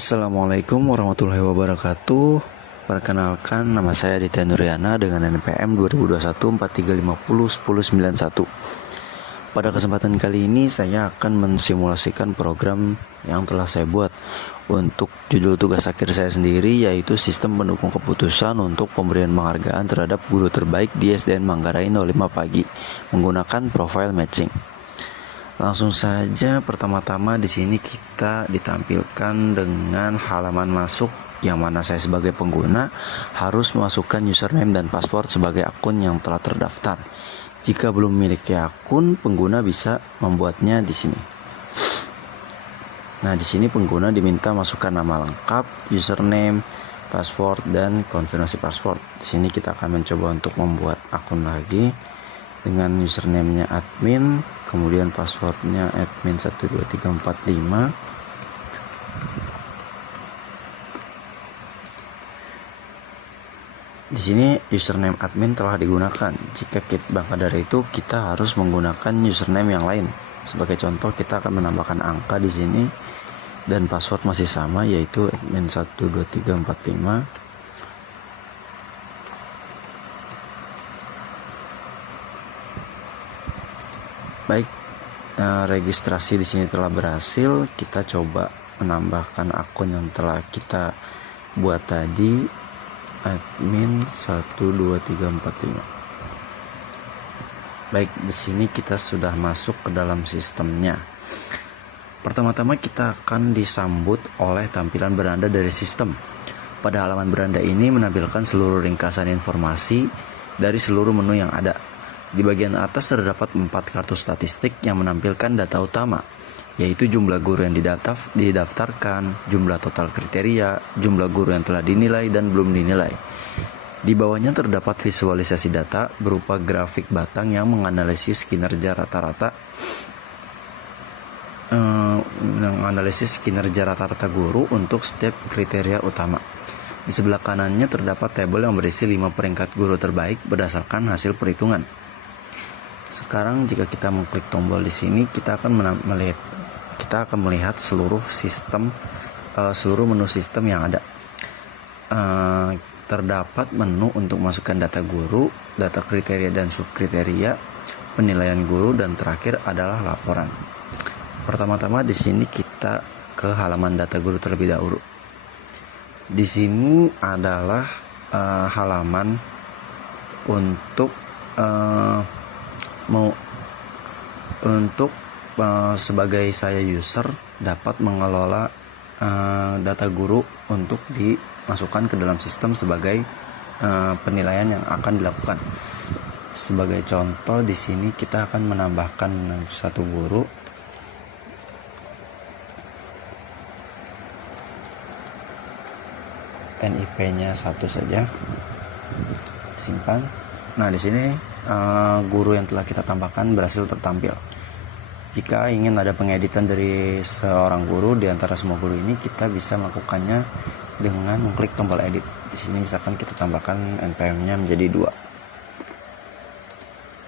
Assalamualaikum warahmatullahi wabarakatuh. Perkenalkan, nama saya Aditya Nuriana dengan NPM 2021 4350 1091. Pada kesempatan kali ini saya akan mensimulasikan program yang telah saya buat untuk judul tugas akhir saya sendiri, yaitu sistem pendukung keputusan untuk pemberian penghargaan terhadap guru terbaik di SDN Manggarai 05 Pagi menggunakan profile matching. Langsung saja, pertama-tama di sini kita ditampilkan dengan halaman masuk, yang mana saya sebagai pengguna harus memasukkan username dan password sebagai akun yang telah terdaftar. Jika belum memiliki akun, pengguna bisa membuatnya di sini. Nah, di sini pengguna diminta masukkan nama lengkap, username, password, dan konfirmasi password. Di sini kita akan mencoba untuk membuat akun lagi dengan username-nya admin, kemudian passwordnya admin 12345. Di sini username admin telah digunakan. Jika maka dari itu kita harus menggunakan username yang lain. Sebagai contoh, kita akan menambahkan angka di sini dan password masih sama, yaitu admin 12345. Baik, registrasi di sini telah berhasil. Kita coba menambahkan akun yang telah kita buat tadi, admin 12345. Baik, di sini kita sudah masuk ke dalam sistemnya. Pertama-tama kita akan disambut oleh tampilan beranda dari sistem. Pada halaman beranda ini menampilkan seluruh ringkasan informasi dari seluruh menu yang ada. Di bagian atas terdapat 4 kartu statistik yang menampilkan data utama, yaitu jumlah guru yang didaftarkan, jumlah total kriteria, jumlah guru yang telah dinilai dan belum dinilai. Di bawahnya terdapat visualisasi data berupa grafik batang yang menganalisis kinerja rata-rata guru untuk setiap kriteria utama. Di sebelah kanannya terdapat tabel yang berisi 5 peringkat guru terbaik berdasarkan hasil perhitungan. Sekarang jika kita mengklik tombol di sini, kita akan melihat seluruh menu sistem yang ada. Terdapat menu untuk masukkan data guru, data kriteria dan subkriteria, penilaian guru, dan terakhir adalah laporan. Pertama-tama di sini kita ke halaman data guru terlebih dahulu. Di sini adalah halaman untuk sebagai saya user dapat mengelola data guru untuk dimasukkan ke dalam sistem sebagai penilaian yang akan dilakukan. Sebagai contoh, di sini kita akan menambahkan satu guru. NIP-nya 1 saja. Simpan. Nah, di sini guru yang telah kita tambahkan berhasil tertampil. Jika ingin ada pengeditan dari seorang guru di antara semua guru ini, kita bisa melakukannya dengan mengklik tombol edit. Di sini misalkan kita tambahkan NPM-nya menjadi 2.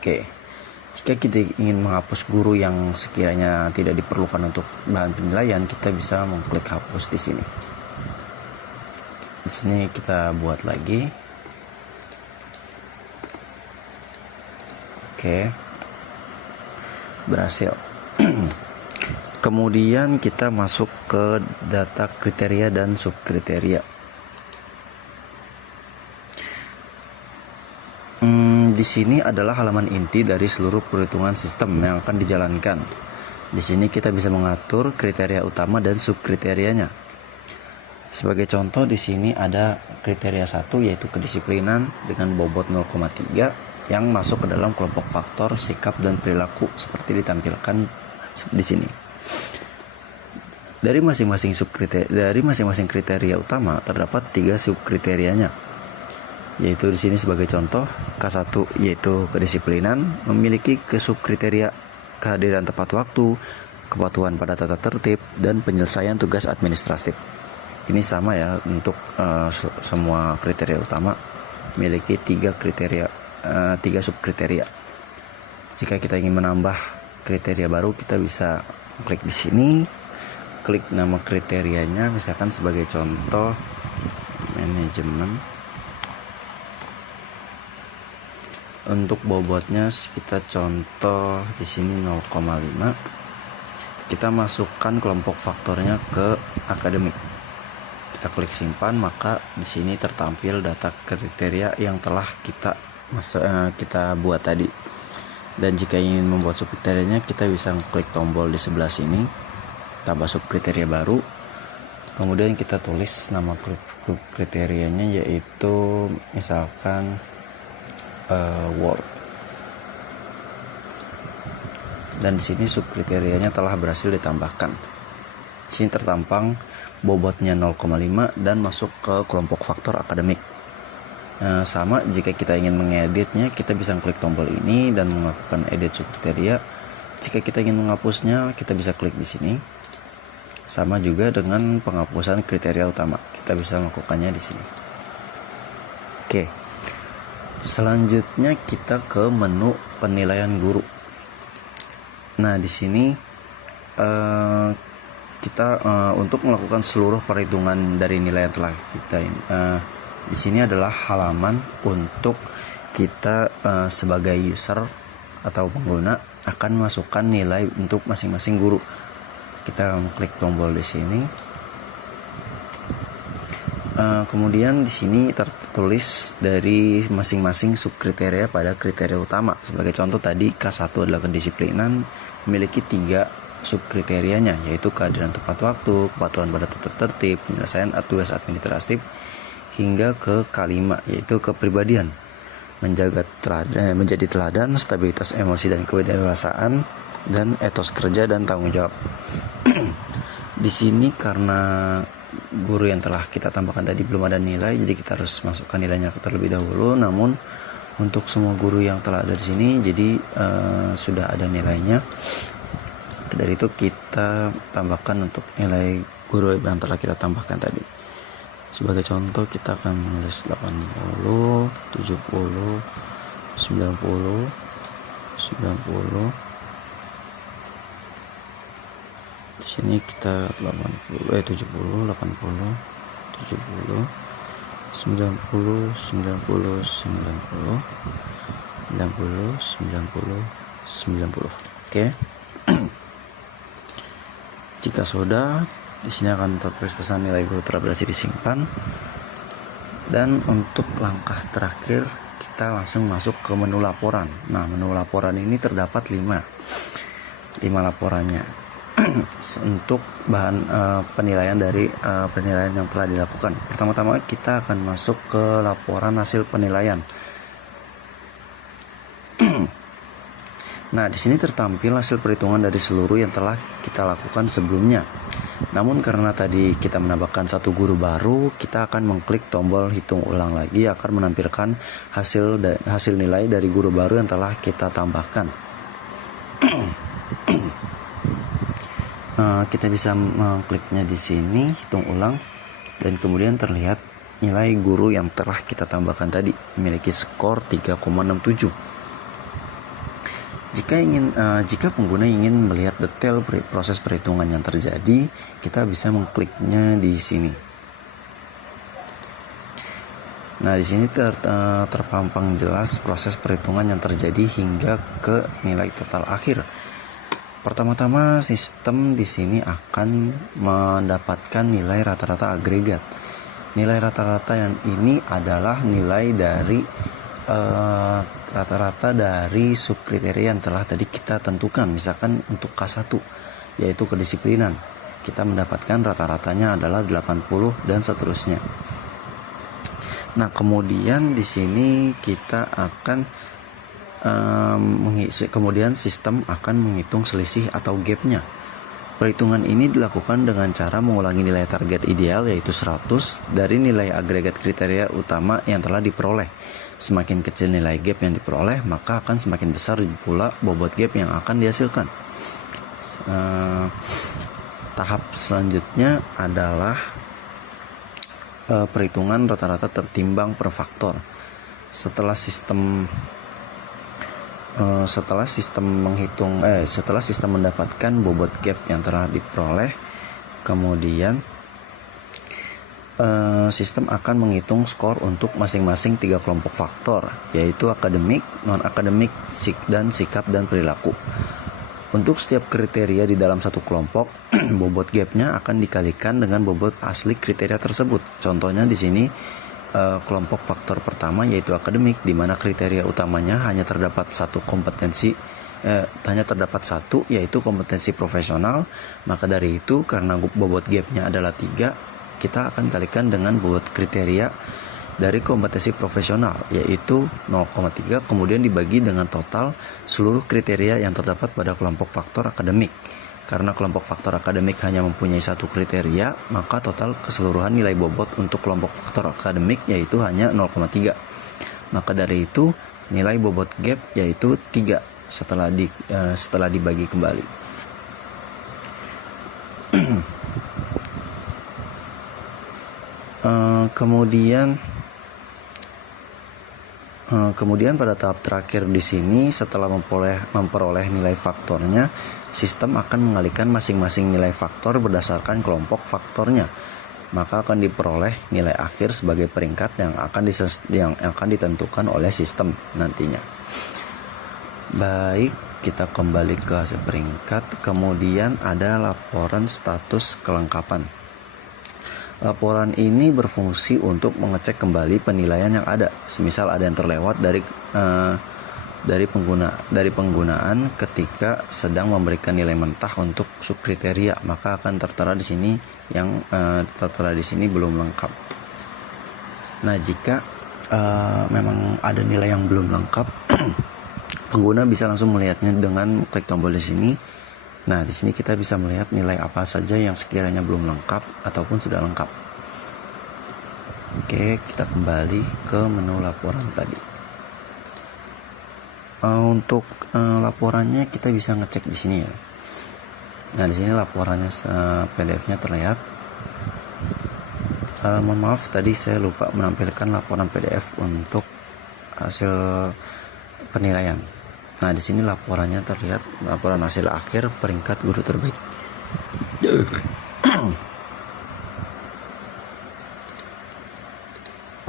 Oke. Jika kita ingin menghapus guru yang sekiranya tidak diperlukan untuk bahan penilaian, kita bisa mengklik hapus di sini. Di sini kita buat lagi. Oke, berhasil. Kemudian kita masuk ke data kriteria dan subkriteria. Di sini adalah halaman inti dari seluruh perhitungan sistem yang akan dijalankan. Di sini kita bisa mengatur kriteria utama dan subkriterianya. Sebagai contoh, di sini ada kriteria 1, yaitu kedisiplinan dengan bobot 0,3 yang masuk ke dalam kelompok faktor sikap dan perilaku seperti ditampilkan di sini. Dari masing-masing kriteria utama terdapat 3 subkriterianya, yaitu di sini sebagai contoh K1 yaitu kedisiplinan memiliki subkriteria kehadiran tepat waktu, kepatuhan pada tata tertib, dan penyelesaian tugas administratif. Ini sama ya untuk semua kriteria utama memiliki 3 subkriteria. Jika kita ingin menambah kriteria baru, kita bisa klik di sini, klik nama kriterianya, misalkan sebagai contoh manajemen. Untuk bobotnya kita contoh di sini 0,5. Kita masukkan kelompok faktornya ke akademik. Kita klik simpan, maka di sini tertampil data kriteria yang telah kita buat tadi. Dan jika ingin membuat subkriterianya, kita bisa klik tombol di sebelah sini, tambah subkriteria baru. Kemudian kita tulis nama grup kriterianya, yaitu misalkan Word. Dan di sini subkriterianya telah berhasil ditambahkan. Di sini tertampang bobotnya 0,5 dan masuk ke kelompok faktor akademik. Sama jika kita ingin mengeditnya, kita bisa klik tombol ini dan melakukan edit subkriteria. Jika kita ingin menghapusnya, kita bisa klik di sini. Sama juga dengan penghapusan kriteria utama, kita bisa melakukannya di sini. Oke. Selanjutnya kita ke menu penilaian guru. Nah, di sini kita untuk melakukan seluruh perhitungan dari nilai yang telah kita di sini adalah halaman untuk kita sebagai user atau pengguna akan masukkan nilai untuk masing-masing guru. Kita klik tombol di sini. Kemudian di sini tertulis dari masing-masing subkriteria pada kriteria utama. Sebagai contoh tadi K1 adalah kedisiplinan, memiliki 3 subkriterianya, yaitu kehadiran tepat waktu, kepatuhan pada tata tertib, penyelesaian tugas administratif, hingga ke K5, yaitu kepribadian, menjadi teladan, stabilitas emosi dan kedewasaan, dan etos kerja dan tanggung jawab. Di sini karena guru yang telah kita tambahkan tadi belum ada nilai, jadi kita harus masukkan nilainya terlebih dahulu. Namun untuk semua guru yang telah ada di sini, jadi sudah ada nilainya. Dari itu kita tambahkan untuk nilai guru yang telah kita tambahkan tadi. Sebagai contoh kita akan menulis 80, 70, 90, 90. Di sini kita 70, 80, 90, 90, 90, 90. Oke. Jika sudah, di sini akan tertulis pesan nilai guru telah berhasil disimpan. Dan untuk langkah terakhir, kita langsung masuk ke menu laporan. Nah, menu laporan ini terdapat 5 laporannya. Untuk bahan penilaian dari penilaian yang telah dilakukan. Pertama-tama kita akan masuk ke laporan hasil penilaian. Nah, di sini tertampil hasil perhitungan dari seluruh yang telah kita lakukan sebelumnya. Namun karena tadi kita menambahkan 1 guru baru, kita akan mengklik tombol hitung ulang lagi akan menampilkan hasil nilai dari guru baru yang telah kita tambahkan. Kita bisa mengkliknya di sini, hitung ulang, dan kemudian terlihat nilai guru yang telah kita tambahkan tadi memiliki skor 3,67. Jika pengguna ingin melihat detail proses perhitungan yang terjadi, kita bisa mengkliknya di sini. Nah, di sini terpampang jelas proses perhitungan yang terjadi hingga ke nilai total akhir. Pertama-tama sistem di sini akan mendapatkan nilai rata-rata agregat. Nilai rata-rata yang ini adalah nilai dari rata-rata dari subkriteria yang telah tadi kita tentukan. Misalkan untuk K1 yaitu kedisiplinan, kita mendapatkan rata-ratanya adalah 80 dan seterusnya. Nah, kemudian di sini kita akan kemudian sistem akan menghitung selisih atau gapnya. Perhitungan ini dilakukan dengan cara mengulangi nilai target ideal yaitu 100 dari nilai agregat kriteria utama yang telah diperoleh. Semakin kecil nilai gap yang diperoleh, maka akan semakin besar pula bobot gap yang akan dihasilkan. Tahap selanjutnya adalah perhitungan rata-rata tertimbang per faktor. Setelah sistem mendapatkan bobot gap yang telah diperoleh, Kemudian sistem akan menghitung skor untuk masing-masing 3 kelompok faktor, yaitu akademik, non-akademik, dan sikap dan perilaku. Untuk setiap kriteria di dalam satu kelompok, bobot gapnya akan dikalikan dengan bobot asli kriteria tersebut. Contohnya di sini kelompok faktor pertama yaitu akademik, di mana kriteria utamanya hanya terdapat satu yaitu kompetensi profesional. Maka dari itu, karena bobot gapnya adalah 3, kita akan kalikan dengan bobot kriteria dari kompetensi profesional, yaitu 0,3, kemudian dibagi dengan total seluruh kriteria yang terdapat pada kelompok faktor akademik. Karena kelompok faktor akademik hanya mempunyai satu kriteria, maka total keseluruhan nilai bobot untuk kelompok faktor akademik yaitu hanya 0,3. Maka dari itu, nilai bobot gap yaitu 3 setelah dibagi kembali. Kemudian pada tahap terakhir di sini, setelah memperoleh nilai faktornya, sistem akan mengalihkan masing-masing nilai faktor berdasarkan kelompok faktornya. Maka akan diperoleh nilai akhir sebagai peringkat yang akan ditentukan oleh sistem nantinya. Baik, kita kembali ke hasil peringkat. Kemudian ada laporan status kelengkapan. Laporan ini berfungsi untuk mengecek kembali penilaian yang ada. Semisal ada yang terlewat dari penggunaan ketika sedang memberikan nilai mentah untuk subkriteria, maka akan tertera di sini yang tertera di sini belum lengkap. Nah, jika memang ada nilai yang belum lengkap, pengguna bisa langsung melihatnya dengan klik tombol di sini. Nah, di sini kita bisa melihat nilai apa saja yang sekiranya belum lengkap ataupun sudah lengkap. Oke, kita kembali ke menu laporan tadi. Untuk laporannya kita bisa ngecek di sini ya. Nah, di sini laporannya PDF-nya terlihat. Mohon maaf, tadi saya lupa menampilkan laporan PDF untuk hasil penilaian. Nah, di sini laporannya terlihat, laporan hasil akhir peringkat guru terbaik.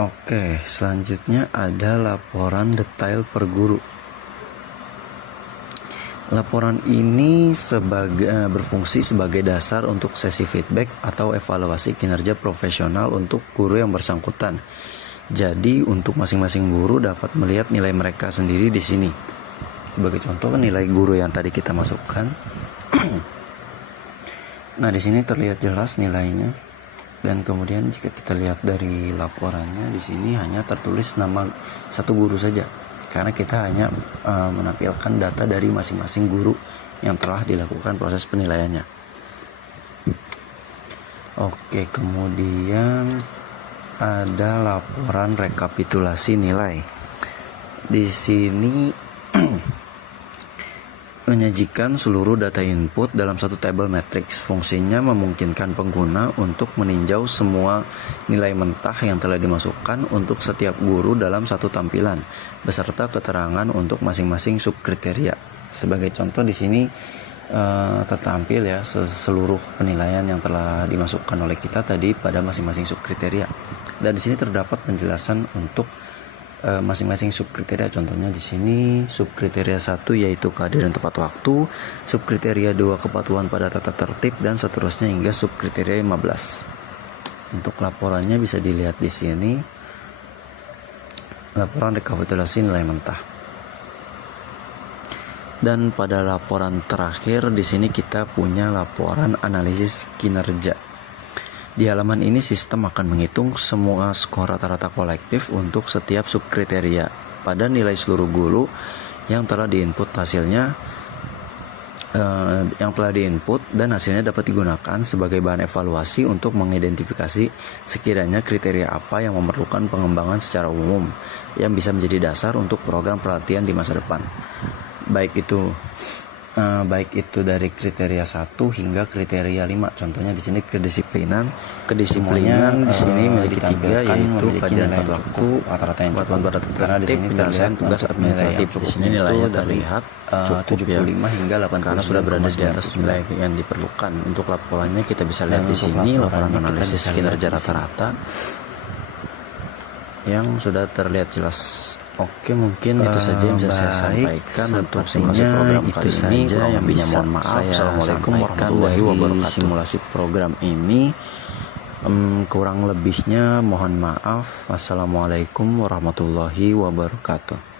Oke, selanjutnya ada laporan detail per guru. Laporan ini berfungsi sebagai dasar untuk sesi feedback atau evaluasi kinerja profesional untuk guru yang bersangkutan. Jadi, untuk masing-masing guru dapat melihat nilai mereka sendiri di sini. Sebagai contoh, nilai guru yang tadi kita masukkan. Nah, di sini terlihat jelas nilainya. Dan kemudian jika kita lihat dari laporannya, di sini hanya tertulis nama satu guru saja. Karena kita hanya menampilkan data dari masing-masing guru yang telah dilakukan proses penilaiannya. Oke, kemudian ada laporan rekapitulasi nilai. Di sini menyajikan seluruh data input dalam satu tabel matriks. Fungsinya memungkinkan pengguna untuk meninjau semua nilai mentah yang telah dimasukkan untuk setiap guru dalam satu tampilan, beserta keterangan untuk masing-masing subkriteria. Sebagai contoh di sini tertampil ya seluruh penilaian yang telah dimasukkan oleh kita tadi pada masing-masing subkriteria. Dan di sini terdapat penjelasan untuk masing-masing subkriteria. Contohnya di sini subkriteria 1 yaitu kehadiran tepat waktu, subkriteria 2 kepatuhan pada tata tertib, dan seterusnya hingga subkriteria 15. Untuk laporannya bisa dilihat di sini, laporan rekapitulasi nilai mentah. Dan pada laporan terakhir di sini kita punya laporan analisis kinerja. Di halaman ini sistem akan menghitung semua skor rata-rata kolektif untuk setiap subkriteria pada nilai seluruh guru yang telah diinput dan hasilnya dapat digunakan sebagai bahan evaluasi untuk mengidentifikasi sekiranya kriteria apa yang memerlukan pengembangan secara umum yang bisa menjadi dasar untuk program pelatihan di masa depan. Baik itu baik itu dari kriteria 1 hingga kriteria 5. Contohnya di sini kedisiplinan di sini memiliki 3, yaitu kajian tepat waktu, kepatuhan pada tertib, penyelesaian tugas administratif. Di sini nilainya terlihat cukup 75 hingga 80 karena sudah berada di atas nilai yang diperlukan. Untuk laporannya kita bisa lihat di sini laporan analisis kinerja rata-rata yang sudah terlihat jelas. Oke, mungkin itu saja yang bisa saya sampaikan untuk simulasi program kali ini. Yang bisa Assalamualaikum warahmatullahi wabarakatuh. Simulasi program ini kurang lebihnya mohon maaf. Wassalamualaikum warahmatullahi wabarakatuh.